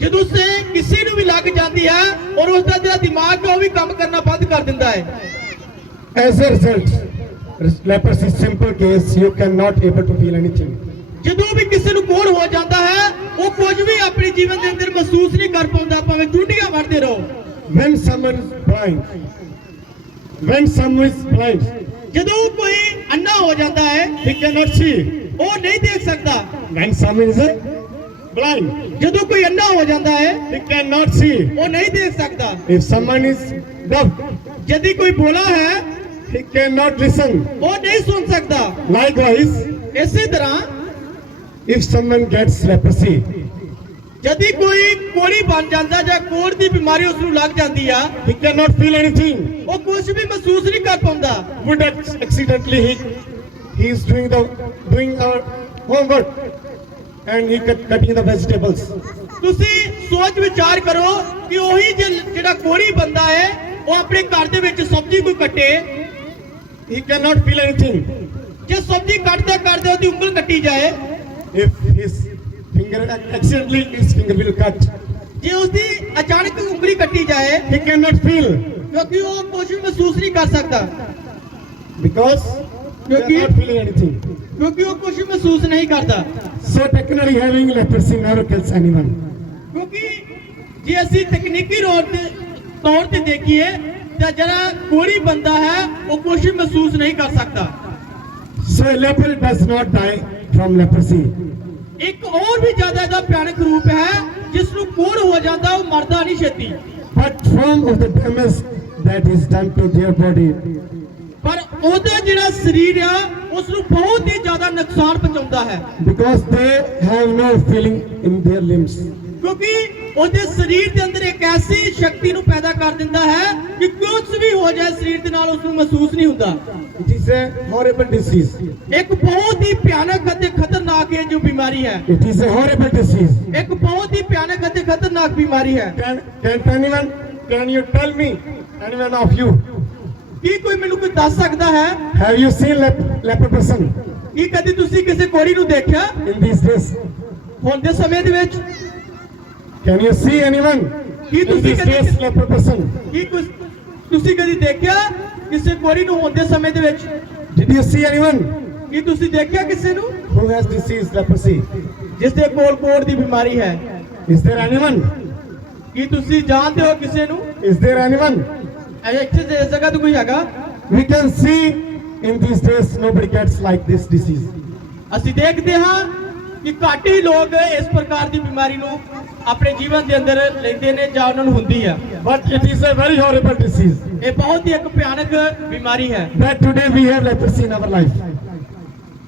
ਜਦੋਂ ਸੇ ਕਿਸੇ ਨੂੰ ਵੀ ਲੱਗ ਜਾਂਦੀ ਹੈ ਔਰ ਉਸ ਦਾ ਜਿਹੜਾ ਦਿਮਾਗ ਹੈ ਉਹ ਵੀ ਕੰਮ ਕਰਨਾ ਬੰਦ ਕਰ ਦਿੰਦਾ ਹੈ As a result, leprosy simple case you cannot able to feel anything. ਜਦੋਂ ਵੀ ਕਿਸੇ ਨੂੰ ਕੋੜ ਹੋ ਜਾਂਦਾ ਹੈ ਉਹ ਕੁਝ ਵੀ ਆਪਣੇ ਜੀਵਨ ਦੇ ਅੰਦਰ ਮਹਿਸੂਸ ਨਹੀਂ ਕਰ ਪਾਉਂਦਾ ਭਾਵੇਂ ਚੁੰਡੀਆਂ ਵੜਦੇ ਰਹੋ When someone is blind, ਜਦੋਂ ਕੋਈ ਅੰਨਾ ਹੋ ਜਾਂਦਾ ਹੈ he cannot see. ਉਹ ਨਹੀਂ ਦੇਖ ਸਕਦਾ When someone is blind, ਜਦੋਂ ਕੋਈ ਅੰਨਾ ਹੋ ਜਾਂਦਾ ਹੈ he cannot see. ਉਹ ਨਹੀਂ ਦੇਖ ਸਕਦਾ If someone is deaf, यदि कोई बोला है he cannot listen. वो नहीं सुन सकता Likewise, इसी तरह if someone gets leprosy, यदि कोई कोड़ी बन जाता या कोड़ की बीमारी उसਨੂੰ लग जाती है he cannot feel anything. वो कुछ भी महसूस नहीं कर पाता Would accidentally he is doing our homework and he cutting the vegetables. ਤੁਸੀਂ सोच विचार करो कि ਉਹੀ ਜਿਹੜਾ ਕੋੜੀ ਬੰਦਾ ਹੈ ਉਹ ਆਪਣੇ ਘਰ ਦੇ ਵਿੱਚ ਸਬਜ਼ੀ ਕੋਈ ਕੱਟੇ He cannot feel anything. ਜੇ ਸਬਜ਼ੀ ਕੱਟਦਾ ਕੱਟਦਾ ਉਹਦੀ ਉਂਗਲ ਕੱਟੀ ਜਾਏ If his finger accidentally his finger will cut, ਜੇ ਉਸਦੀ ਅਚਾਨਕ ਉਂਗਲੀ ਕੱਟੀ ਜਾਏ he cannot feel ਕਿਉਂਕਿ ਉਹ ਕੁਝ ਵੀ ਮਹਿਸੂਸ ਨਹੀਂ ਕਰ ਸਕਦਾ because he is not feeling anything. ਕਿਉਂਕਿ ਉਹ ਕੁਝ ਮਹਿਸੂਸ ਨਹੀਂ ਕਰਦਾ So technically having leprosy never kills anyone. ਕਿਉਂਕਿ ਜੇ ਅਸੀਂ ਤਕਨੀਕੀ ਤੌਰ ਤੇ ਦੇਖੀਏ ਤਾਂ ਜਿਹੜਾ ਕੋੜੀ ਬੰਦਾ ਹੈ ਉਹ ਕੁਝ ਵੀ ਮਹਿਸੂਸ ਨਹੀਂ ਕਰ ਸਕਦਾ So a leper does not die from leprosy. ਇੱਕ ਹੋਰ ਵੀ ਜ਼ਿਆਦਾ ਇਹਦਾ ਭਿਆਨਕ ਰੂਪ ਹੈ ਜਿਸ ਨੂੰ ਕੋੜ ਹੋ ਜਾਂਦਾ ਉਹ ਮਰਦਾ ਨਹੀਂ ਛੇਤੀ But from of the damage that is done to their body, ਪਰ ਉਹਦਾ ਜਿਹੜਾ ਸਰੀਰ ਆ ਉਸ ਨੂੰ ਬਹੁਤ ਹੀ ਜ਼ਿਆਦਾ ਨੁਕਸਾਨ ਪਹੁੰਚਾਉਂਦਾ ਹੈ because they have no feeling in their limbs. ਕਿਉਂਕਿ ਉਹਦੇ ਸਰੀਰ ਦੇ ਅੰਦਰ ਇੱਕ ਐਸੀ ਸ਼ਕਤੀ ਨੂੰ ਪੈਦਾ ਕਰ ਦਿੰਦਾ ਹੈ ਕਿ ਕੁਝ ਵੀ ਹੋ ਜਾਏ ਸਰੀਰ ਦੇ ਨਾਲ ਉਸ ਨੂੰ ਮਹਿਸੂਸ ਨਹੀਂ ਹੁੰਦਾ It is a horrible disease. ਇੱਕ ਬਹੁਤ ਹੀ ਭਿਆਨਕ ਅਤੇ ਖਤਰਨਾਕ ਇਹ ਜੋ ਬਿਮਾਰੀ ਹੈ It is a horrible disease. ਇੱਕ ਬਹੁਤ ਹੀ ਭਿਆਨਕ ਅਤੇ ਖਤਰਨਾਕ ਬਿਮਾਰੀ ਹੈ Can you tell me, anyone of you, ਕੀ ਕੋਈ ਮੈਨੂੰ ਕੋਈ ਦੱਸ ਸਕਦਾ ਹੈ have you seen leper person ਕੀ ਕਦੀ ਤੁਸੀਂ ਕਿਸੇ ਕੋੜੀ ਨੂੰ ਦੇਖਿਆ in these days? ਹੁਣ ਦੇ ਸਮੇਂ ਦੇ ਵਿੱਚ Can you see anyone Ki in ਤੁਸੀਂ these days ਕਦੀ leper person? ਕੀ ਤੁਸੀਂ ਕਦੀ ਦੇਖਿਆ ਕਿਸੇ ਕੋੜੀ ਨੂੰ ਹੁਣ ਦੇ ਸਮੇਂ ਦੇ ਵਿੱਚ Did you see anyone ਕੀ ਤੁਸੀਂ ਦੇਖਿਆ ਕਿਸੇ ਨੂੰ who has disease leprosy? ਜਿਸ ਦੇ ਕੋਲ ਕੋੜ ਦੀ ਬਿਮਾਰੀ ਹੈ Is there anyone? ਕੀ ਤੁਸੀਂ ਜਾਣਦੇ ਹੋ ਕਿਸੇ ਨੂੰ Is there anyone? ਇੱਥੇ ਦੇ ਜਗ੍ਹਾ ਤੇ ਕੋਈ ਹੈਗਾ We can see in these days nobody gets like this disease. ਅਸੀਂ ਦੇਖਦੇ ਹਾਂ ਕਿ ਘੱਟ ਹੀ ਲੋਕ ਇਸ ਪ੍ਰਕਾਰ ਦੀ ਬਿਮਾਰੀ ਨੂੰ ਆਪਣੇ ਜੀਵਨ ਦੇ ਅੰਦਰ ਲੈਂਦੇ ਨੇ ਜਾਂ ਉਹਨਾਂ ਨੂੰ ਹੁੰਦੀ ਆ But it is a very horrible disease. ਇਹ ਬਹੁਤ ਹੀ ਇੱਕ ਭਿਆਨਕ ਬਿਮਾਰੀ ਹੈ That today we have leprosy in our life.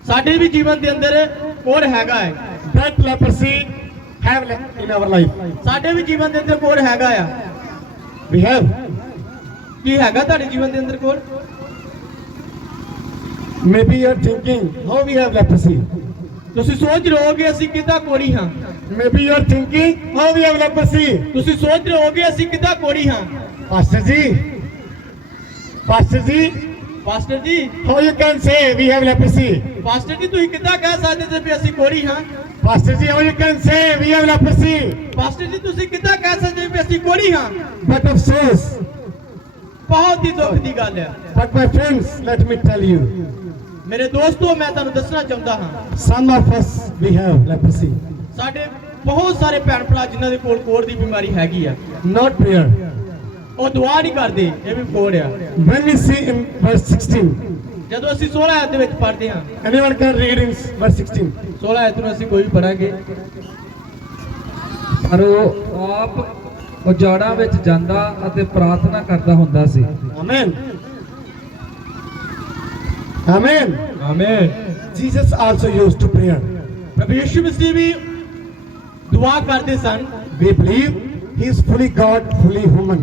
ਸਾਡੇ ਵੀ ਜੀਵਨ ਦੇ ਅੰਦਰ ਕੋੜ ਹੈਗਾ ਹੈ That leprosy have in our life. ਸਾਡੇ ਵੀ ਜੀਵਨ ਦੇ ਅੰਦਰ ਕੋੜ ਹੈਗਾ ਆ We have. ਕੀ ਹੈਗਾ ਤੁਹਾਡੇ ਜੀਵਨ ਦੇ ਅੰਦਰ ਕੋੜ Maybe you are thinking how we have leprosy. ਤੁਸੀਂ ਸੋਚ ਰਹੇ ਹੋਗੇ ਅਸੀਂ ਕਿੱਦਾਂ ਕੋੜੀ ਹਾਂ Maybe you are thinking how we have leprosy. ਤੁਸੀਂ ਸੋਚ ਰਹੇ ਹੋਗੇ ਅਸੀਂ ਕਿੱਦਾਂ ਕੋੜੀ ਹਾਂ Pastor ji, ਪਾਸਟਰ ਜੀ how you can say we have leprosy? Pastor ਜੀ ਤੁਸੀਂ ਕਿੱਦਾਂ ਕਹਿ ਸਕਦੇ ਜੇ ਵੀ ਅਸੀਂ ਕੋੜੀ ਹਾਂ Pastor ji, how you can say we have leprosy? Pastor ਜੀ ਤੁਸੀਂ ਕਿੱਦਾਂ ਕਹਿ ਸਕਦੇ ਵੀ ਅਸੀਂ ਕੋੜੀ ਹਾਂ But afsos, ਬਹੁਤ ਹੀ ਦੁੱਖ ਦੀ ਗੱਲ ਹੈ but my friends, let me tell you, ਮੇਰੇ ਦੋਸਤੋ ਮੈਂ ਤੁਹਾਨੂੰ ਦੱਸਣਾ ਚਾਹੁੰਦਾ ਹਾਂ some of us we have leprosy. ਸਾਡੇ ਬਹੁਤ ਸਾਰੇ ਭੈਣ ਭਰਾ ਜਿਨ੍ਹਾਂ ਦੇ ਕੋਲ ਕੋੜ ਦੀ ਬਿਮਾਰੀ ਹੈਗੀ ਆ Not prayer. ਉਹ ਦੁਆ ਨਹੀਂ ਕਰਦੇ ਇਹ ਵੀ ਕੋੜ ਆ When we see in verse 16, ਜਦੋਂ ਅਸੀਂ 16 ਆਇਤ ਦੇ ਵਿੱਚ ਪੜ੍ਹਦੇ ਹਾਂ anyone can read in verse 16. 16 ਆਇਤ ਨੂੰ ਅਸੀਂ ਕੋਈ ਵੀ ਪੜਾਂਗੇ ਪਰ ਉਹ ਆਪ ਉਜਾੜਾਂ ਵਿੱਚ ਜਾਂਦਾ ਅਤੇ ਪ੍ਰਾਰਥਨਾ ਕਰਦਾ ਹੁੰਦਾ ਸੀ Amen. Amen. ਆਮੀਨ Jesus also used to prayer. ਪ੍ਰਭੂ ਯਿਸੂ ਮਸੀਹ ਵੀ ਦੁਆ ਕਰਦੇ ਸਨ We believe he is fully God, fully human.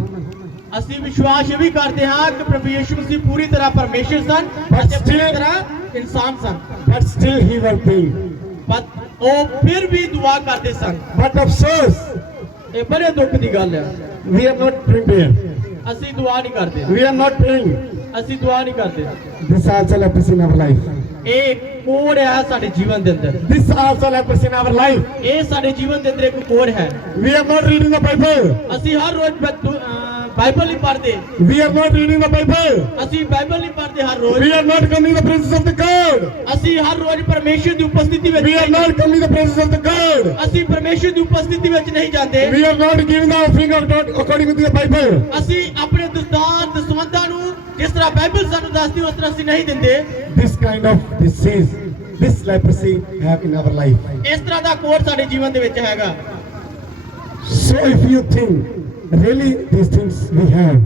ਅਸੀਂ ਵਿਸ਼ਵਾਸ ਇਹ ਵੀ ਕਰਦੇ ਹਾਂ ਕਿ ਪ੍ਰਭੂ ਯਿਸੂ ਮਸੀਹ ਪੂਰੀ ਤਰ੍ਹਾਂ ਪਰਮੇਸ਼ਰ ਸਨ ਅਤੇ ਪੂਰੀ ਤਰ੍ਹਾਂ ਇਨਸਾਨ ਸਨ But still he was praying. ਪਰ ਉਹ ਫਿਰ ਵੀ ਦੁਆ ਕਰਦੇ ਸਨ But afsos, ਇਹ ਬੜੇ ਦੁੱਖ ਦੀ ਗੱਲ ਹੈ We are not doing prayer. ਅਸੀਂ ਦੁਆ ਨਹੀਂ ਕਰਦੇ, We are not praying. ਅਸੀਂ ਦੁਆ ਨਹੀਂ ਕਰਦੇ। This also leprosy in our life. ਇਹ ਕੋੜ ਹੈ ਸਾਡੇ ਜੀਵਨ ਦੇ ਅੰਦਰ, This also leprosy in our life. ਇਹ ਸਾਡੇ ਜੀਵਨ ਦੇ ਅੰਦਰ ਇੱਕ ਕੋੜ ਹੈ। We are not reading the Bible. ਅਸੀਂ ਹਰ ਰੋਜ਼ ਬਾਈਬਲ ਨਹੀਂ ਪੜ੍ਹਦੇ, We are not reading the Bible. ਅਸੀਂ ਬਾਈਬਲ ਨਹੀਂ ਪੜ੍ਹਦੇ ਹਰ ਰੋਜ਼, We are not coming in the presence of the God. ਅਸੀਂ ਹਰ ਰੋਜ਼ ਪਰਮੇਸ਼ਰ ਦੀ ਉਪਸਥਿਤੀ ਵਿੱਚ We are not coming in the presence of the God. ਅਸੀਂ ਪਰਮੇਸ਼ਰ ਦੀ ਉਪਸਥਿਤੀ ਵਿੱਚ ਨਹੀਂ ਜਾਂਦੇ। We are not giving the offering of God according to the Bible. ਅਸੀਂ ਆਪਣੇ ਦਸਵੰਧਾਂ ਨੂੰ ਜਿਸ ਤਰ੍ਹਾਂ ਬਾਈਬਲ ਸਾਨੂੰ ਦੱਸਦੀ ਉਸ ਤਰ੍ਹਾਂ ਅਸੀਂ ਨਹੀਂ ਦਿੰਦੇ। This kind of disease, this leprosy have in our life. ਇਸ ਤਰ੍ਹਾਂ ਦਾ ਕੋੜ ਸਾਡੇ ਜੀਵਨ ਦੇ ਵਿੱਚ ਹੈਗਾ। So if you think really these things we have,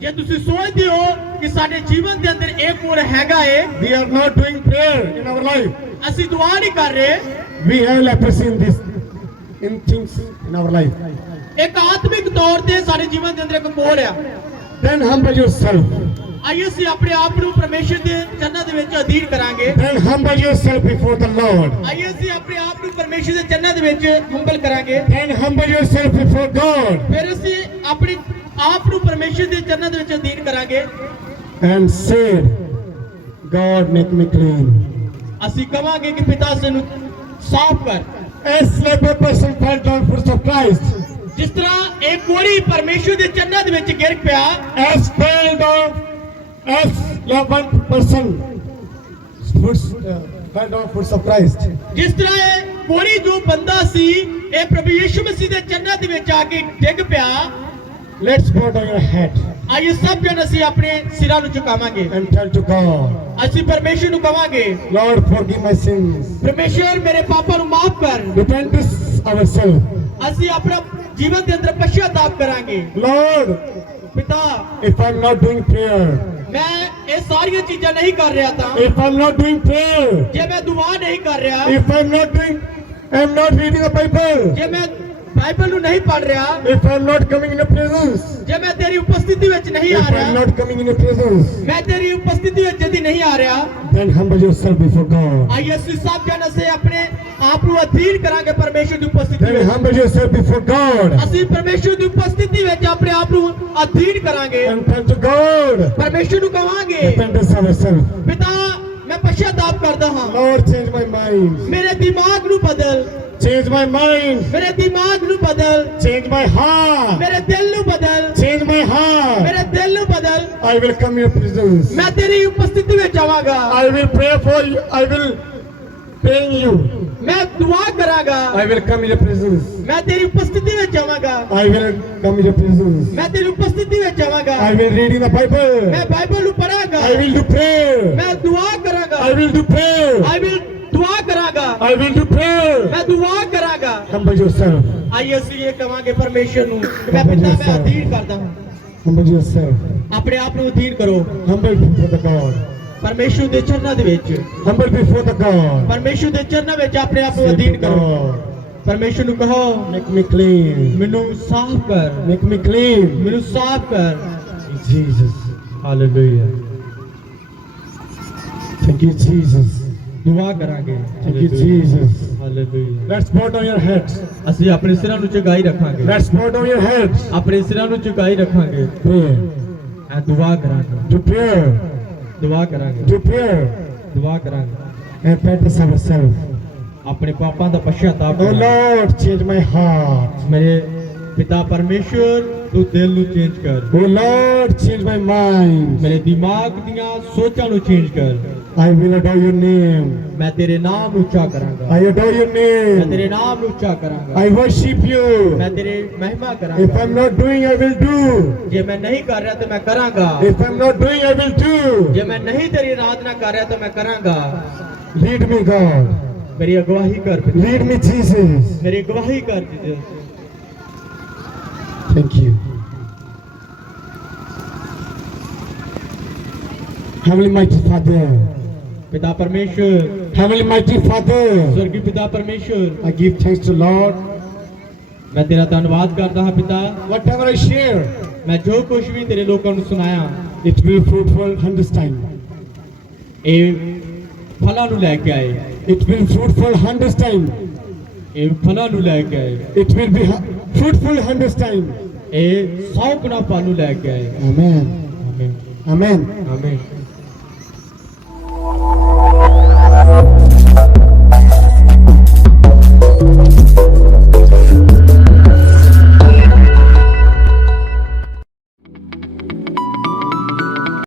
ਜੇ ਤੁਸੀਂ ਸੋਚਦੇ ਹੋ ਕਿ ਸਾਡੇ ਜੀਵਨ ਦੇ ਅੰਦਰ ਇਹ ਕੋੜ ਹੈਗਾ ਏ, we are not doing prayer in our life. ਅਸੀਂ ਦੁਆ ਨਹੀਂ ਕਰ ਰਹੇ, We have leprosy in this, in things in our life. ਇੱਕ ਆਤਮਿਕ ਤੌਰ ਤੇ ਸਾਡੇ ਜੀਵਨ ਦੇ ਅੰਦਰ ਇੱਕ ਕੋੜ ਆ। Then humble yourself. ਆਈਏ ਅਸੀਂ ਆਪਣੇ ਆਪ ਨੂੰ ਪਰਮੇਸ਼ਰ ਦੇ ਚਰਨਾਂ ਦੇ ਵਿੱਚ ਅਧੀਨ ਕਰਾਂਗੇ। Then humble yourself before the Lord. ਆਈਏ ਅਸੀਂ ਆਪਣੇ ਆਪ ਨੂੰ ਪਰਮੇਸ਼ਰ ਦੇ ਚਰਨਾਂ ਦੇ ਵਿੱਚ ਹੰਬਲ ਕਰਾਂਗੇ। Then humble yourself before God. ਫਿਰ ਅਸੀਂ ਆਪਣੇ ਆਪ ਨੂੰ ਪਰਮੇਸ਼ਰ ਦੇ ਚਰਨਾਂ ਦੇ ਵਿੱਚ ਅਧੀਨ ਕਰਾਂਗੇ। And say, God make me clean. ਅਸੀਂ ਕਵਾਂਗੇ ਕਿ ਪਿਤਾ ਸਾਨੂੰ ਸਾਫ਼ ਕਰ। As like a person fell down for the Christ, ਜਿਸ ਤਰ੍ਹਾਂ ਇਹ ਕੋੜੀ ਪਰਮੇਸ਼ਰ ਦੇ ਚਰਨਾਂ ਦੇ ਵਿੱਚ ਗਿਰ ਪਿਆ, as fell down, as like one person fell down for the Christ. ਜਿਸ ਤਰ੍ਹਾਂ ਇਹ ਕੋੜੀ ਜੋ ਬੰਦਾ ਸੀ ਇਹ ਪ੍ਰਭੂ ਯਿਸੂ ਮਸੀਹ ਦੇ ਚਰਨਾਂ ਦੇ ਵਿੱਚ ਆ ਕੇ ਡਿੱਗ ਪਿਆ। Let's bow down your head ਆਈਏ ਸਭ ਜਣ ਅਸੀਂ ਆਪਣੇ ਸਿਰਾਂ ਨੂੰ ਝੁਕਾਵਾਂਗੇ, and tell to God, ਅਸੀਂ ਪਰਮੇਸ਼ਰ ਨੂੰ ਕਵਾਂਗੇ, Lord, forgive my sins. ਪਰਮੇਸ਼ਰ ਮੇਰੇ ਪਾਪਾਂ ਨੂੰ ਮਾਫ ਕਰ। Repent ourselves. ਅਸੀਂ ਆਪਣਾ ਜੀਵਨ ਦੇ ਅੰਦਰ ਪਛਤਾਪ ਕਰਾਂਗੇ। Lord, ਪਿਤਾ, if I'm not doing prayer, ਮੈਂ ਇਹ ਸਾਰੀਆਂ ਚੀਜ਼ਾਂ ਨਹੀਂ ਕਰ ਰਿਹਾ ਤਾਂ, if I'm not doing prayer, ਜੇ ਮੈਂ ਦੁਆ ਨਹੀਂ ਕਰ ਰਿਹਾ, if I'm not reading the Bible, ਜੇ ਮੈਂ ਬਾਈਬਲ ਨੂੰ ਨਹੀਂ ਪੜ੍ਹ ਰਿਹਾ, if I'm not coming in your presence, ਜੇ ਮੈਂ ਤੇਰੀ ਉਪਸਥਿਤੀ ਵਿੱਚ ਨਹੀਂ ਆ if I'm ਰਿਹਾ, not coming in your presence, ਮੈਂ ਤੇਰੀ ਉਪਸਥਿਤੀ ਵਿੱਚ ਜਦੀ ਨਹੀਂ ਆ ਰਿਹਾ, then humble yourself before God. ਆਈਏ ਅਸੀਂ ਸਭ ਜਣ ਅਸੀਂ ਆਪਣੇ ਆਪ ਨੂੰ ਅਧੀਨ ਕਰਾਂਗੇ ਪਰਮੇਸ਼ਰ ਦੀ ਉਪਸਥਿਤੀ Then ਵਿੱਚ। humble yourself before God ਅਸੀਂ ਪਰਮੇਸ਼ਰ ਦੀ ਉਪਸਥਿਤੀ ਵਿੱਚ ਆਪਣੇ ਆਪ ਨੂੰ ਅਧੀਨ ਕਰਾਂਗੇ, and tell to God, ਪਰਮੇਸ਼ਰ ਨੂੰ ਕਵਾਂਗੇ, repentance ourselves. ਪਿਤਾ ਮੈਂ ਪਛਤਾਪ ਕਰਦਾ ਹਾਂ, Lord, change my mind, ਮੇਰੇ ਦਿਮਾਗ ਨੂੰ ਬਦਲ, change my mind, ਮੇਰੇ ਦਿਮਾਗ ਨੂੰ ਬਦਲ, change my heart, ਮੇਰੇ ਦਿਲ ਨੂੰ ਬਦਲ, change my heart. ਮੇਰੇ ਦਿਲ ਨੂੰ ਬਦਲ। I will come in your presence. ਮੈਂ ਤੇਰੀ ਉਪਸਥਿਤੀ ਵਿੱਚ ਆਵਾਂਗਾ, I will pray for you. I will pray you. ਮੈਂ ਦੁਆ ਕਰਾਂਗਾ, I will come in your presence. ਮੈਂ ਤੇਰੀ ਉਪਸਥਿਤੀ ਵਿੱਚ ਆਵਾਂਗਾ, I will come in your presence. ਮੈਂ ਤੇਰੀ ਉਪਸਥਿਤੀ ਵਿੱਚ ਆਵਾਂਗਾ, I will read in the Bible. ਮੈਂ ਬਾਈਬਲ ਨੂੰ ਪੜਾਂਗਾ, I will do prayer. ਮੈਂ ਦੁਆ ਕਰਾਂਗਾ, I will do prayer. I will ਦੁਆ ਕਰਾਂਗਾ, I will do prayer. ਮੈਂ ਦੁਆ ਕਰਾਂਗਾ। Humble yourself. ਆਈਏ ਅਸੀਂ ਇਹ ਕਵਾਂਗੇ ਪਰਮੇਸ਼ਰ ਨੂੰ ਕਿ ਮੈਂ ਪਿਤਾ ਮੈਂ ਅਧੀਨ ਕਰਦਾ ਹਾਂ। Humble yourself. ਆਪਣੇ ਆਪ ਨੂੰ ਅਧੀਨ ਕਰੋ Humble before the God. ਪਰਮੇਸ਼ਰ ਦੇ ਚਰਨਾਂ ਦੇ ਵਿੱਚ, Humble before the God. ਪਰਮੇਸ਼ਰ ਦੇ ਚਰਨਾਂ ਵਿੱਚ ਆਪਣੇ ਆਪ ਨੂੰ Say ਅਧੀਨ to ਕਰੋ। God, ਪਰਮੇਸ਼ਰ ਨੂੰ ਕਹੋ, make me clean. ਮੈਨੂੰ ਸਾਫ਼ ਕਰ, Make me clean. ਮੈਨੂੰ ਸਾਫ਼ ਕਰ। Jesus. Hallelujah. Thank you, Jesus. ਦੁਆ ਕਰਾਂਗੇ। Thank you, Jesus. Hallelujah. Let's bow down your heads. ਅਸੀਂ ਆਪਣੇ ਸਿਰਾਂ ਨੂੰ ਝੁਕਾਈ ਰੱਖਾਂਗੇ, Let's bow down your heads. ਆਪਣੇ ਸਿਰਾਂ ਨੂੰ ਝੁਕਾਈ ਰੱਖਾਂਗੇ। Pray. ਐ ਦੁਆ ਕਰਾਂਗੇ, Do prayer. ਦੁਆ ਕਰਾਂਗੇ, Do prayer. ਦੁਆ ਕਰਾਂਗੇ। Repent ourselves. ਆਪਣੇ ਪਾਪਾਂ ਦਾ ਪਛਤਾਪ Oh ਕਰਾਂਗੇ। Lord, change my heart. ਮੇਰੇ ਪਿਤਾ ਪਰਮੇਸ਼ਰ ਤੂੰ ਦਿਲ ਨੂੰ ਚੇਂਜ ਕਰ, Oh Lord, change my mind. ਮੇਰੇ ਦਿਮਾਗ ਦੀਆਂ ਸੋਚਾਂ ਨੂੰ ਚੇਂਜ ਕਰ। I will adore your name. ਮੈਂ ਤੇਰੇ ਨਾਮ ਨੂੰ ਉੱਚਾ ਕਰਾਂਗਾ, I adore your ਮੈਂ ਤੇਰੇ name. ਨਾਮ ਨੂੰ ਉੱਚਾ ਕਰਾਂਗਾ, I worship you. ਮੈਂ ਤੇਰੇ ਮਹਿਮਾ If ਕਰਾਂਗਾ। I'm not doing, I will do. ਜੇ ਮੈਂ ਨਹੀਂ ਕਰ ਰਿਹਾ ਤਾਂ ਮੈਂ ਕਰਾਂਗਾ, If I'm not doing, I will do. ਜੇ ਮੈਂ ਨਹੀਂ ਤੇਰੀ ਆਰਾਧਨਾ ਕਰ ਰਿਹਾ ਤਾਂ ਮੈਂ ਕਰਾਂਗਾ। Lead me, God. ਮੇਰੀ ਅਗਵਾਈ ਕਰ ਪਿਤਾ, Lead me, Jesus. ਮੇਰੀ ਅਗਵਾਈ ਕਰ ਜੀ। Thank you. Heavenly Mighty Father. ਪਿਤਾ ਪਰਮੇਸ਼ਰ, Heavenly Mighty Father. ਸਵਰਗੀ ਪਿਤਾ ਪਰਮੇਸ਼ਰ, I give thanks to Lord. ਮੈਂ ਤੇਰਾ ਧੰਨਵਾਦ ਕਰਦਾ ਹਾਂ ਪਿਤਾ। Whatever I share, ਮੈਂ ਜੋ ਕੁਝ ਵੀ ਤੇਰੇ ਲੋਕਾਂ ਨੂੰ ਸੁਣਾਇਆ it will be fruitful 100 times. ਇਹ ਫਲਾਂ ਨੂੰ ਲੈ ਕੇ ਆਏ, It will be fruitful 100 times. ਇਹ ਫਲਾਂ ਨੂੰ ਲੈ ਕੇ ਆਏ, It will be fruitful 100 times. ਇਹ 100 ਗੁਣਾ ਫਲ ਨੂੰ ਲੈ ਕੇ ਆਏਗਾ। Amen. ਆਮੀਨ Amen. ਆਮੀਨ।